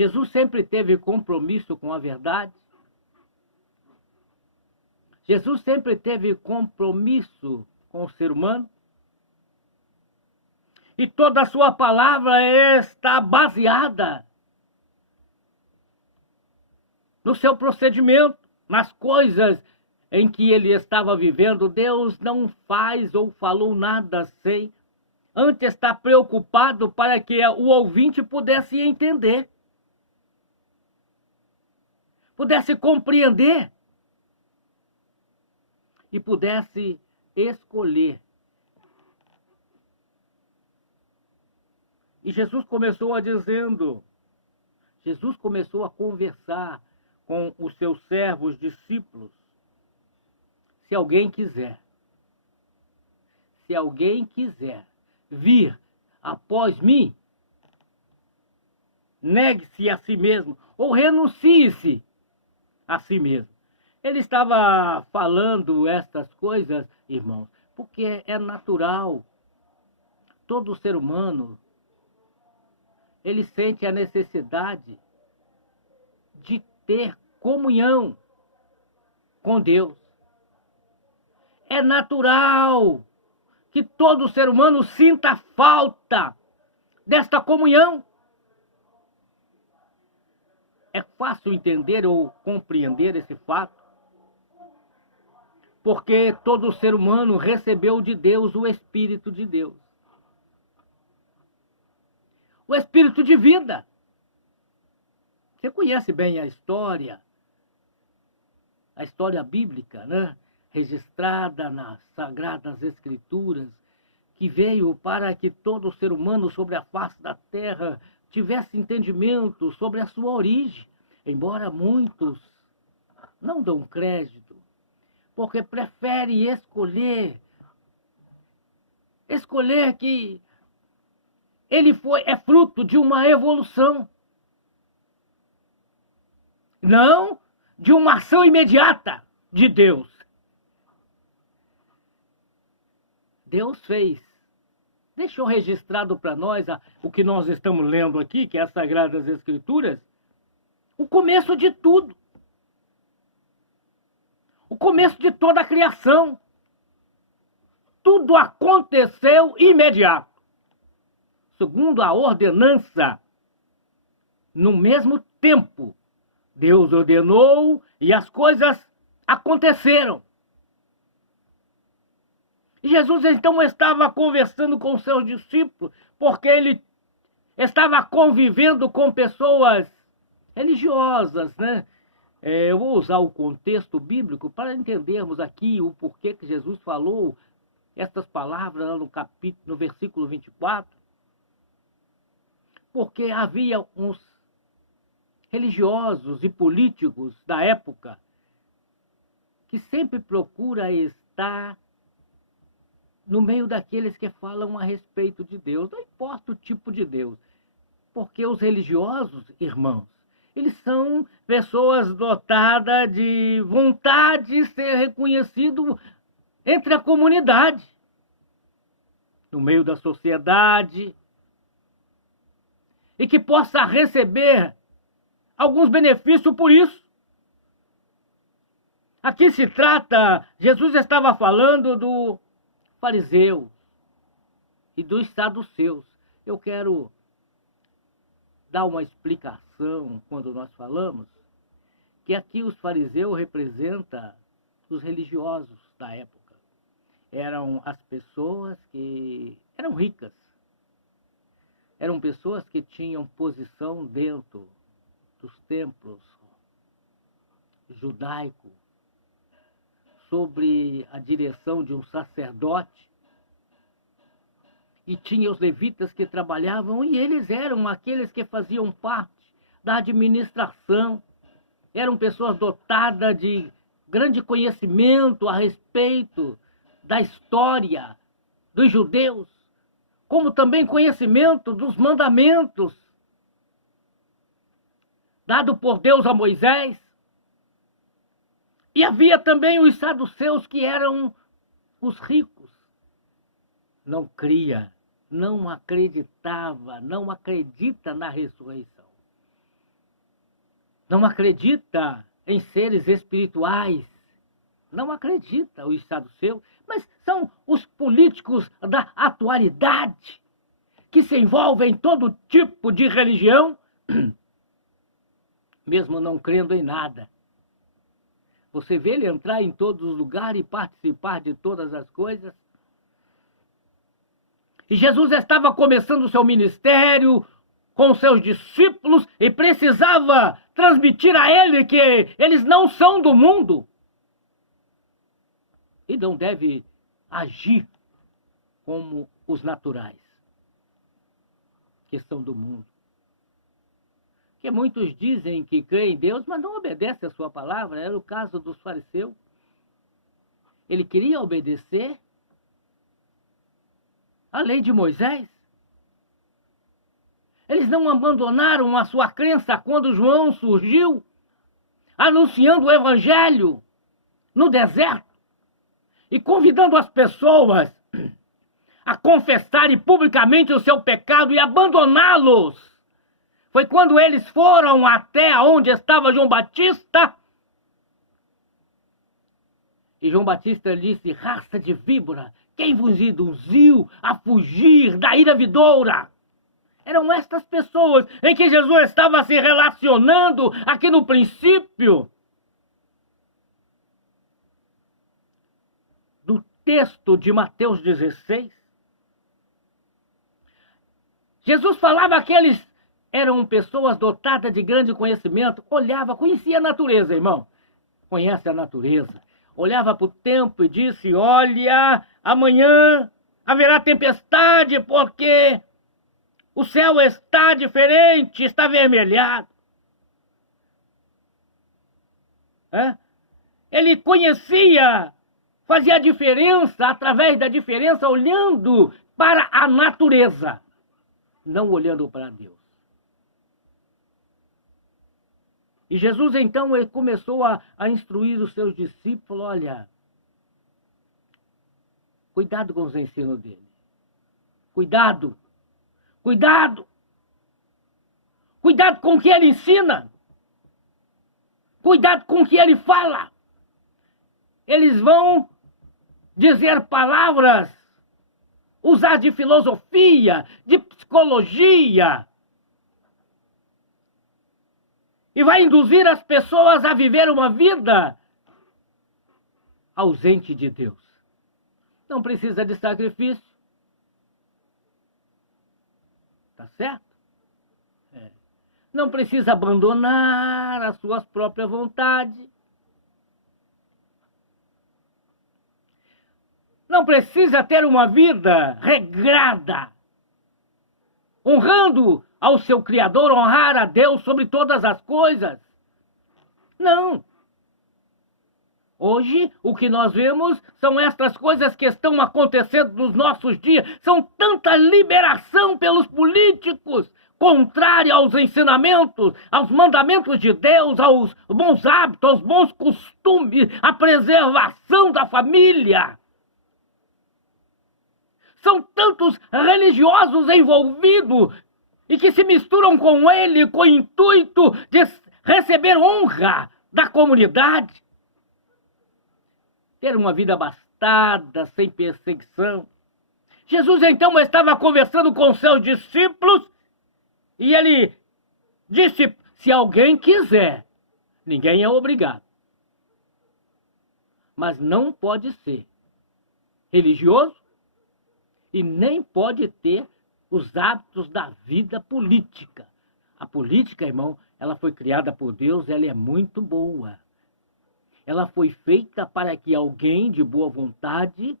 Jesus sempre teve compromisso com a verdade. Jesus sempre teve compromisso com o ser humano. E toda a sua palavra está baseada no seu procedimento, nas coisas em que ele estava vivendo. Deus não faz ou falou nada sem antes estar preocupado para que o ouvinte pudesse entender, pudesse compreender e pudesse escolher. E Jesus começou a conversar com os seus servos, discípulos. Se alguém quiser vir após mim, negue-se a si mesmo, ou renuncie-se a si mesmo. Ele estava falando estas coisas, irmãos, porque é natural. Todo ser humano, ele sente a necessidade de ter comunhão com Deus. É natural que todo ser humano sinta falta desta comunhão. É fácil entender ou compreender esse fato, porque todo ser humano recebeu de Deus o Espírito de Deus. O Espírito de vida. Você conhece bem a história bíblica, né? Registrada nas Sagradas Escrituras, que veio para que todo ser humano sobre a face da terra tivesse entendimento sobre a sua origem, embora muitos não dão crédito, porque preferem escolher que ele é fruto de uma evolução, não de uma ação imediata de Deus. Deus fez, deixou registrado para nós o que nós estamos lendo aqui, que é as Sagradas Escrituras, o começo de tudo. O começo de toda a criação. Tudo aconteceu imediato. Segundo a ordenança, no mesmo tempo, Deus ordenou e as coisas aconteceram. E Jesus então estava conversando com seus discípulos, porque ele estava convivendo com pessoas religiosas, né? Eu vou usar o contexto bíblico para entendermos aqui o porquê que Jesus falou estas palavras lá no versículo 24. Porque havia uns religiosos e políticos da época que sempre procura estar no meio daqueles que falam a respeito de Deus, não importa o tipo de Deus. Porque os religiosos, irmãos, eles são pessoas dotadas de vontade de ser reconhecido entre a comunidade, no meio da sociedade, e que possa receber alguns benefícios por isso. Aqui se trata, Jesus estava falando do fariseu e dos saduceus. Eu quero dar uma explicação quando nós falamos que aqui os fariseus representam os religiosos da época. Eram as pessoas que eram ricas. Eram pessoas que tinham posição dentro dos templos judaicos, sobre a direção de um sacerdote, e tinha os levitas que trabalhavam, e eles eram aqueles que faziam parte da administração, eram pessoas dotadas de grande conhecimento a respeito da história dos judeus, como também conhecimento dos mandamentos dado por Deus a Moisés. E havia também os saduceus, que eram os ricos. Não cria, não acreditava, não acredita na ressurreição. não acredita em seres espirituais, não acredita os saduceus, mas são os políticos da atualidade que se envolvem em todo tipo de religião, mesmo não crendo em nada. Você vê ele entrar em todos os lugares e participar de todas as coisas. E Jesus estava começando o seu ministério com seus discípulos e precisava transmitir a ele que eles não são do mundo e não deve agir como os naturais, que são do mundo. Porque muitos dizem que creem em Deus, mas não obedecem a sua palavra. Era o caso dos fariseus. Ele queria obedecer a lei de Moisés. Eles não abandonaram a sua crença quando João surgiu, anunciando o evangelho no deserto e convidando as pessoas a confessarem publicamente o seu pecado e abandoná-los. Foi quando eles foram até onde estava João Batista. E João Batista disse: raça de víbora, quem vos induziu a fugir da ira vindoura? Eram estas pessoas em que Jesus estava se relacionando aqui no princípio do texto de Mateus 16. Jesus falava que eles eram pessoas dotadas de grande conhecimento, olhava, conhecia a natureza, irmão. Conhece a natureza. Olhava para o tempo e disse: olha, amanhã haverá tempestade porque o céu está diferente, está avermelhado. Ele conhecia, fazia a diferença através da diferença, olhando para a natureza, não olhando para Deus. E Jesus, então, ele começou a instruir os seus discípulos: olha, cuidado com os ensinos dele. Cuidado. Cuidado. Cuidado com o que ele ensina. Cuidado com o que ele fala. Eles vão dizer palavras, usar de filosofia, de psicologia, e vai induzir as pessoas a viver uma vida ausente de Deus. Não precisa de sacrifício. Tá certo? Não precisa abandonar as suas próprias vontades. Não precisa ter uma vida regrada, honrando ao seu Criador, honrar a Deus sobre todas as coisas. Não. Hoje, o que nós vemos são estas coisas que estão acontecendo nos nossos dias. São tanta liberação pelos políticos, contrária aos ensinamentos, aos mandamentos de Deus, aos bons hábitos, aos bons costumes, à preservação da família. São tantos religiosos envolvidos e que se misturam com ele com o intuito de receber honra da comunidade. Ter uma vida abastada, sem perseguição. Jesus, então, estava conversando com seus discípulos e ele disse: se alguém quiser, ninguém é obrigado. Mas não pode ser religioso e nem pode ter os hábitos da vida política. A política, irmão, ela foi criada por Deus, ela é muito boa. Ela foi feita para que alguém de boa vontade